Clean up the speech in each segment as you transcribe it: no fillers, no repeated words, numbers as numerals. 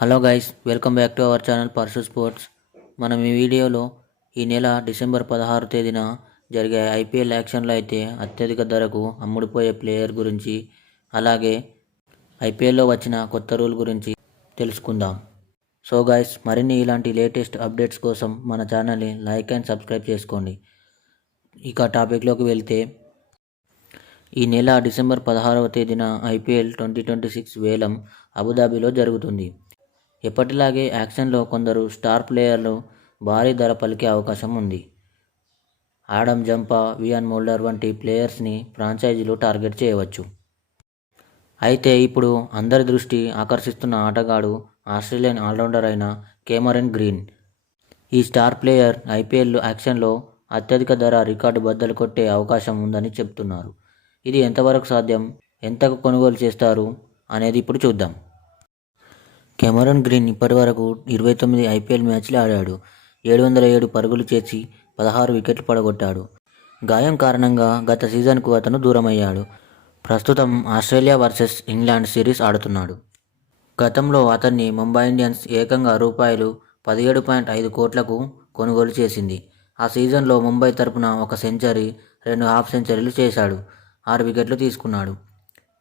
Hello guys, welcome back to our channel purse sports. మనం ఈ వీడియోలో ఈ నెల డిసెంబర్ 16 తేదీన జరిగే ఐపీఎల్ యాక్షన్లో అయితే అత్యధిక ధరకు అమ్ముడుపోయే ప్లేయర్ గురించి, అలాగే ఐపీఎల్లో వచ్చిన కొత్త రూల్ గురించి తెలుసుకుందాం. సో గైస్, మరిన్ని ఇలాంటి లేటెస్ట్ అప్డేట్స్ కోసం మన ఛానల్ని లైక్ అండ్ సబ్స్క్రైబ్ చేసుకోండి. ఇక టాపిక్లోకి వెళ్తే, ఈ నెల డిసెంబర్ 16వ తేదీన ఐపీఎల్ 2026 వేలం అబుదాబిలో జరుగుతుంది. ఎప్పటిలాగే యాక్షన్లో కొందరు స్టార్ ప్లేయర్లు భారీ ధర పలికే అవకాశం ఉంది. ఆడమ్ జంపా, వియాన్ మోల్డర్ వంటి ప్లేయర్స్ని ఫ్రాంచైజీలు టార్గెట్ చేయవచ్చు. అయితే ఇప్పుడు అందరి దృష్టి ఆకర్షిస్తున్న ఆటగాడు ఆస్ట్రేలియన్ ఆల్రౌండర్ అయిన కేమరన్ గ్రీన్. ఈ స్టార్ ప్లేయర్ ఐపీఎల్ యాక్షన్లో అత్యధిక ధర రికార్డు బద్దలు కొట్టే అవకాశం ఉందని చెప్తున్నారు. ఇది ఎంతవరకు సాధ్యం, ఎంతకు కొనుగోలు చేస్తారు అనేది ఇప్పుడు చూద్దాం. కేమరన్ గ్రీన్ ఇప్పటివరకు 29 ఐపీఎల్ మ్యాచ్లు ఆడాడు. 707 పరుగులు చేసి 16 వికెట్లు పడగొట్టాడు. గాయం కారణంగా గత సీజన్కు అతను దూరమయ్యాడు. ప్రస్తుతం ఆస్ట్రేలియా వర్సెస్ ఇంగ్లాండ్ సిరీస్ ఆడుతున్నాడు. గతంలో అతన్ని ముంబై ఇండియన్స్ ఏకంగా రూపాయలు 17.5 కోట్లకు కొనుగోలు చేసింది. ఆ సీజన్లో ముంబై తరపున ఒక సెంచరీ, 2 హాఫ్ సెంచరీలు చేశాడు. 6 వికెట్లు తీసుకున్నాడు.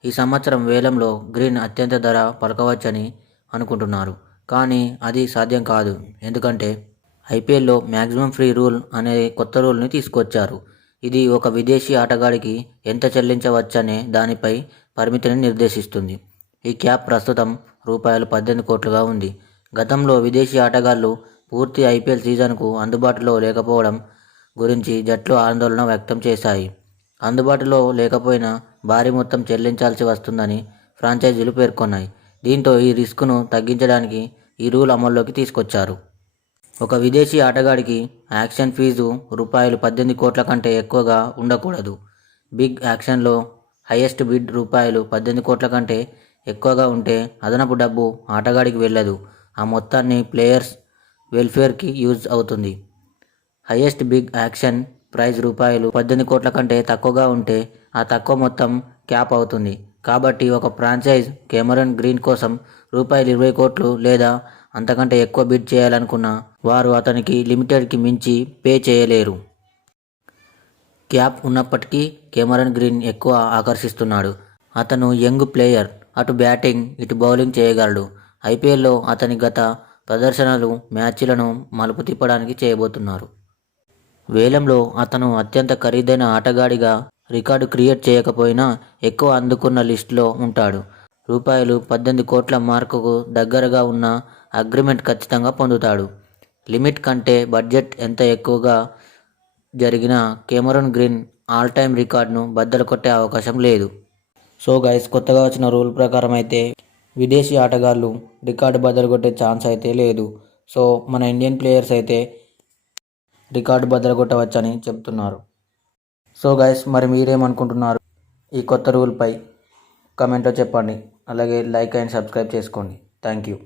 ఈ సంవత్సరం వేలంలో గ్రీన్ అత్యంత ధర పలకవచ్చని అనుకుంటున్నారు. కానీ అది సాధ్యం కాదు. ఎందుకంటే ఐపీఎల్లో మ్యాక్సిమం ఫ్రీ రూల్ అనే కొత్త రూల్ని తీసుకొచ్చారు. ఇది ఒక విదేశీ ఆటగాడికి ఎంత చెల్లించవచ్చనే దానిపై పరిమితిని నిర్దేశిస్తుంది. ఈ క్యాప్ ప్రస్తుతం రూపాయలు 18 కోట్లుగా ఉంది. గతంలో విదేశీ ఆటగాళ్లు పూర్తి ఐపీఎల్ సీజన్కు అందుబాటులో లేకపోవడం గురించి జట్లు ఆందోళన వ్యక్తం చేశాయి. అందుబాటులో లేకపోయినా భారీ మొత్తం చెల్లించాల్సి వస్తుందని ఫ్రాంచైజీలు పేర్కొన్నాయి. దీంతో ఈ రిస్క్ను తగ్గించడానికి ఈ రూల్ అమల్లోకి తీసుకొచ్చారు. ఒక విదేశీ ఆటగాడికి యాక్షన్ ఫీజు రూపాయలు 18 కోట్ల కంటే ఎక్కువగా ఉండకూడదు. బిగ్ యాక్షన్లో హైయెస్ట్ బిడ్ రూపాయలు 18 కోట్ల కంటే ఎక్కువగా ఉంటే అదనపు డబ్బు ఆటగాడికి వెళ్ళదు. ఆ మొత్తాన్ని ప్లేయర్స్ వెల్ఫేర్కి యూజ్ అవుతుంది. హైయెస్ట్ బిగ్ యాక్షన్ ప్రైజ్ రూపాయలు 18 కోట్ల కంటే తక్కువగా ఉంటే ఆ తక్కువ మొత్తం క్యాప్ అవుతుంది. కాబట్టి ఒక ఫ్రాంచైజ్ కేమరన్ గ్రీన్ కోసం రూపాయలు 20 కోట్లు లేదా అంతకంటే ఎక్కువ బిడ్ చేయాలనుకున్నా వారు అతనికి లిమిటెడ్కి మించి పే చేయలేరు. క్యాప్ ఉన్నప్పటికీ కేమరన్ గ్రీన్ ఎక్కువ ఆకర్షిస్తున్నాడు. అతను యంగ్ ప్లేయర్, అటు బ్యాటింగ్ ఇటు బౌలింగ్ చేయగలడు. ఐపీఎల్లో అతని గత ప్రదర్శనలు మ్యాచ్లను మలుపు తిప్పడానికి చేయబోతున్నారు. వేలంలో అతను అత్యంత ఖరీదైన ఆటగాడిగా రికార్డు క్రియేట్ చేయకపోయినా ఎక్కువ అందుకున్న లిస్టులో ఉంటాడు. రూపాయలు 18 కోట్ల మార్కుకు దగ్గరగా ఉన్న అగ్రిమెంట్ ఖచ్చితంగా పొందుతాడు. లిమిట్ కంటే బడ్జెట్ ఎంత ఎక్కువగా జరిగినా కేమరన్ గ్రీన్ ఆల్ టైమ్ రికార్డును బద్దలు కొట్టే అవకాశం లేదు. సో గైస్, కొత్తగా వచ్చిన రూల్ ప్రకారం అయితే విదేశీ ఆటగాళ్ళు రికార్డు బద్దలు కొట్టే ఛాన్స్ అయితే లేదు. సో మన ఇండియన్ ప్లేయర్స్ అయితే రికార్డు బద్దలు కొట్టవచ్చని చెప్తున్నారు. సో గైస్, మరి మీరేమనుకుంటున్నారు ఈ కొత్త రూల్పై? కమెంట్లో చెప్పండి. అలాగే లైక్ అండ్ సబ్స్క్రైబ్ చేసుకోండి. Thank you.